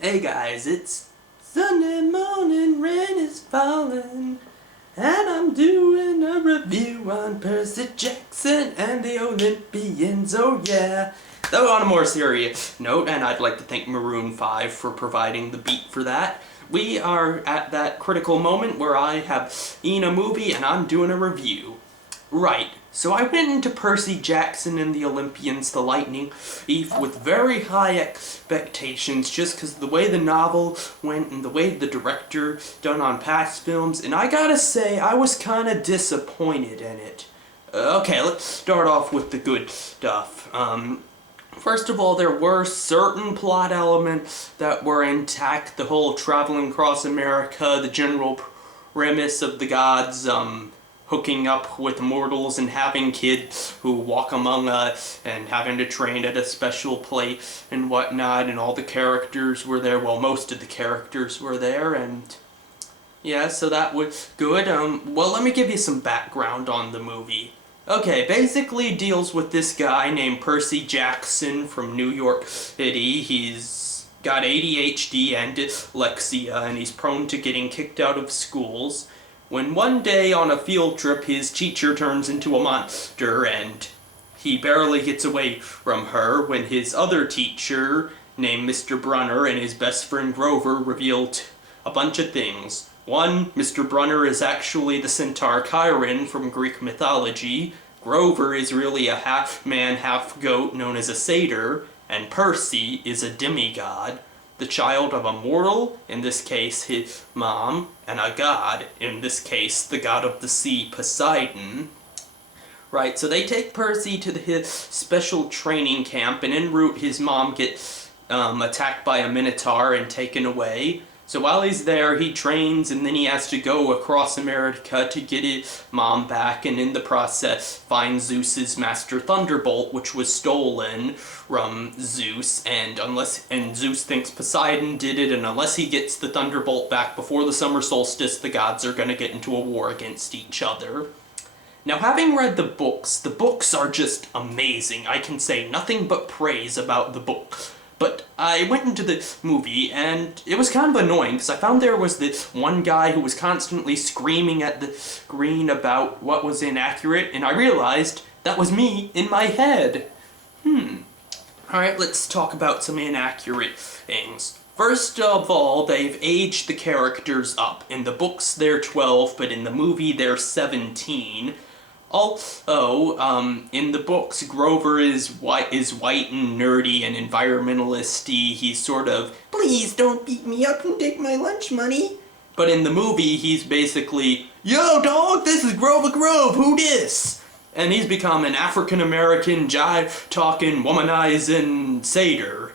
Hey guys, it's Sunday morning, rain is falling, and I'm doing a review on Percy Jackson and the Olympians, oh yeah. Though on a more serious note, and I'd like to thank Maroon 5 for providing the beat for that, we are at that critical moment where I have seen a movie and I'm doing a review. Right, so I went into Percy Jackson and the Olympians, the Lightning Thief, with very high expectations just because of the way the novel went and the way the director done on past films, and I gotta say, I was kinda disappointed in it. Okay, let's start off with the good stuff. First of all, there were certain plot elements that were intact. The whole traveling across America, the general premise of the gods, hooking up with mortals and having kids who walk among us and having to train at a special place and whatnot, and all the characters were there. Well, most of the characters were there, and yeah, so that was good. Well, let me give you some background on the movie. Okay, basically deals with this guy named Percy Jackson from New York City. He's got ADHD and dyslexia, and he's prone to getting kicked out of schools. When one day on a field trip his teacher turns into a monster and he barely gets away from her when his other teacher, named Mr. Brunner, and his best friend Grover revealed a bunch of things. One, Mr. Brunner is actually the centaur Chiron from Greek mythology. Grover is really a half-man, half-goat known as a satyr, and Percy is a demigod, the child of a mortal, in this case his mom, and a god, in this case the god of the sea, Poseidon. Right, so they take Percy to his special training camp, and en route his mom gets attacked by a minotaur and taken away. So while he's there, he trains, and then he has to go across America to get his mom back, and in the process find Zeus's Master Thunderbolt, which was stolen from Zeus, and Zeus thinks Poseidon did it, and unless he gets the Thunderbolt back before the summer solstice, the gods are gonna get into a war against each other. Now, having read the books are just amazing. I can say nothing but praise about the book. But I went into the movie, and it was kind of annoying, because I found there was this one guy who was constantly screaming at the screen about what was inaccurate, and I realized that was me in my head. Alright, let's talk about some inaccurate things. First of all, they've aged the characters up. In the books, they're 12, but in the movie, they're 17. Also, in the books, Grover is white and nerdy and environmentalisty. He's sort of, please don't beat me up and take my lunch money. But in the movie, he's basically, yo dog, this is Grover Grove, who dis? And he's become an African-American, jive-talking, womanizing satyr,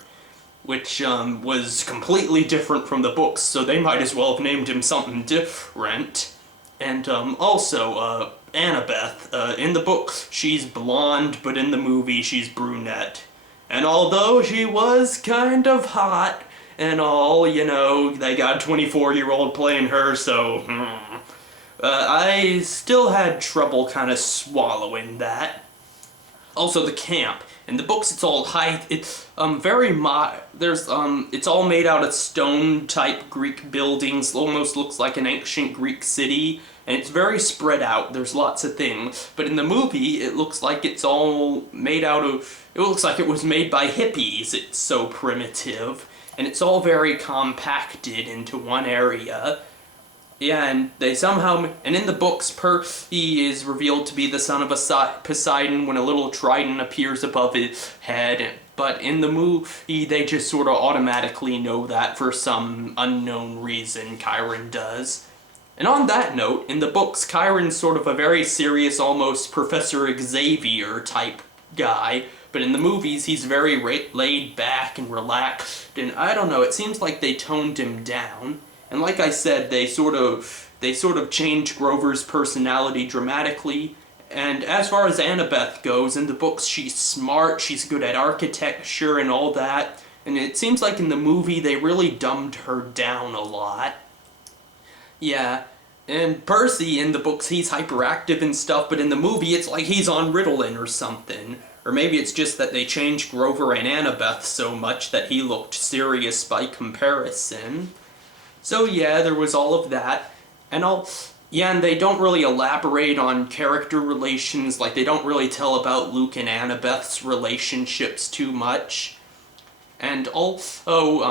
which was completely different from the books, so they might as well have named him something different. And also, Annabeth, in the book, she's blonde, but in the movie, she's brunette. And although she was kind of hot and all, you know, they got a 24-year-old playing her, so, I still had trouble kind of swallowing that. Also, the camp. In the books, it's all it's it's all made out of stone-type Greek buildings, almost looks like an ancient Greek city, and it's very spread out. There's lots of things. But in the movie, it looks like it's all made out of, it looks like it was made by hippies. It's so primitive, and it's all very compacted into one area. Yeah, and they somehow, and in the books, Percy is revealed to be the son of Poseidon when a little trident appears above his head, but in the movie, they just sort of automatically know that for some unknown reason. Chiron does. And on that note, in the books, Chiron's sort of a very serious, almost Professor Xavier type guy, but in the movies, he's very laid back and relaxed, and I don't know, it seems like they toned him down. And like I said, they sort of changed Grover's personality dramatically. And as far as Annabeth goes, in the books she's smart, she's good at architecture and all that. And it seems like in the movie they really dumbed her down a lot. Yeah, and Percy in the books, he's hyperactive and stuff, but in the movie it's like he's on Ritalin or something. Or maybe it's just that they changed Grover and Annabeth so much that he looked serious by comparison. So yeah, there was all of that. And they don't really elaborate on character relations, like they don't really tell about Luke and Annabeth's relationships too much. And also,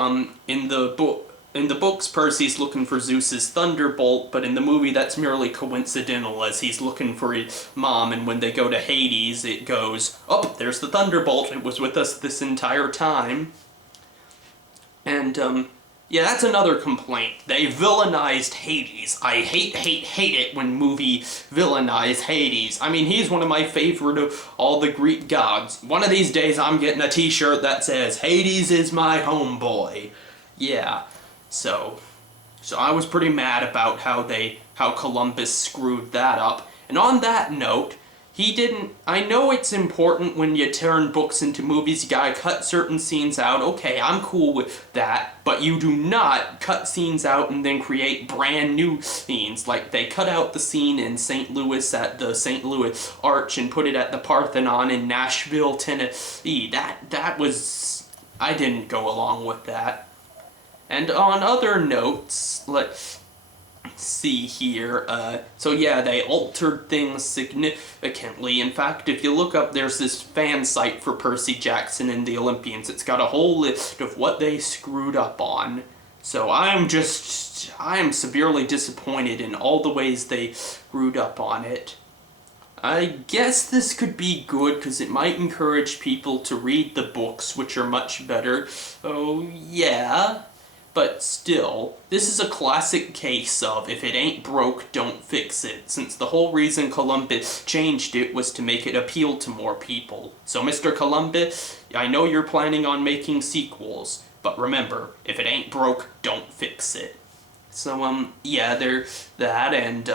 in the books, Percy's looking for Zeus's thunderbolt, but in the movie that's merely coincidental, as he's looking for his mom, and when they go to Hades, it goes, oh, there's the thunderbolt, it was with us this entire time. And, yeah, that's another complaint. They villainized Hades. I hate it when movies villainize Hades. I mean, he's one of my favorite of all the Greek gods. One of these days I'm getting a t-shirt that says, Hades is my homeboy. Yeah, so I was pretty mad about how Columbus screwed that up. And on that note, I know it's important when you turn books into movies, you gotta cut certain scenes out. Okay, I'm cool with that, but you do not cut scenes out and then create brand new scenes. Like, they cut out the scene in St. Louis at the St. Louis Arch and put it at the Parthenon in Nashville, Tennessee. That was... I didn't go along with that. And on other notes, let's see here, so yeah, they altered things significantly. In fact, if you look up, there's this fan site for Percy Jackson and the Olympians. It's got a whole list of what they screwed up on. So I am severely disappointed in all the ways they screwed up on it. I guess this could be good, because it might encourage people to read the books, which are much better. So yeah. But still, this is a classic case of, if it ain't broke, don't fix it, since the whole reason Columbus changed it was to make it appeal to more people. So Mr. Columbus, I know you're planning on making sequels, but remember, if it ain't broke, don't fix it. So, yeah, there's that, and,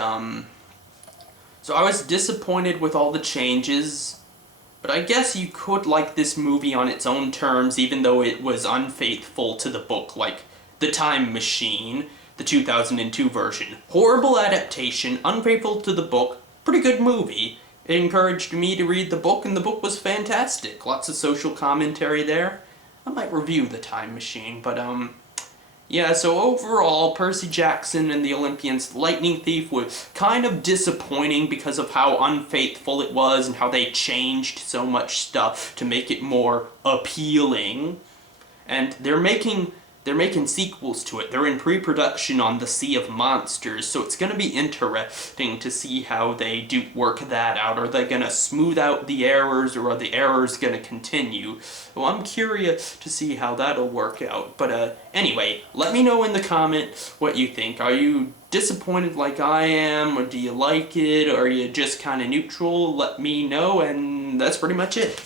so I was disappointed with all the changes, but I guess you could like this movie on its own terms, even though it was unfaithful to the book, like The Time Machine, the 2002 version. Horrible adaptation, unfaithful to the book, pretty good movie. It encouraged me to read the book, and the book was fantastic. Lots of social commentary there. I might review The Time Machine, but, yeah, so overall, Percy Jackson and the Olympians' Lightning Thief was kind of disappointing because of how unfaithful it was and how they changed so much stuff to make it more appealing. And they're making sequels to it. They're in pre-production on the Sea of Monsters, so it's going to be interesting to see how they do work that out. Are they going to smooth out the errors, or are the errors going to continue? Well, I'm curious to see how that'll work out. But anyway, let me know in the comments what you think. Are you disappointed like I am, or do you like it, or are you just kind of neutral? Let me know, and that's pretty much it.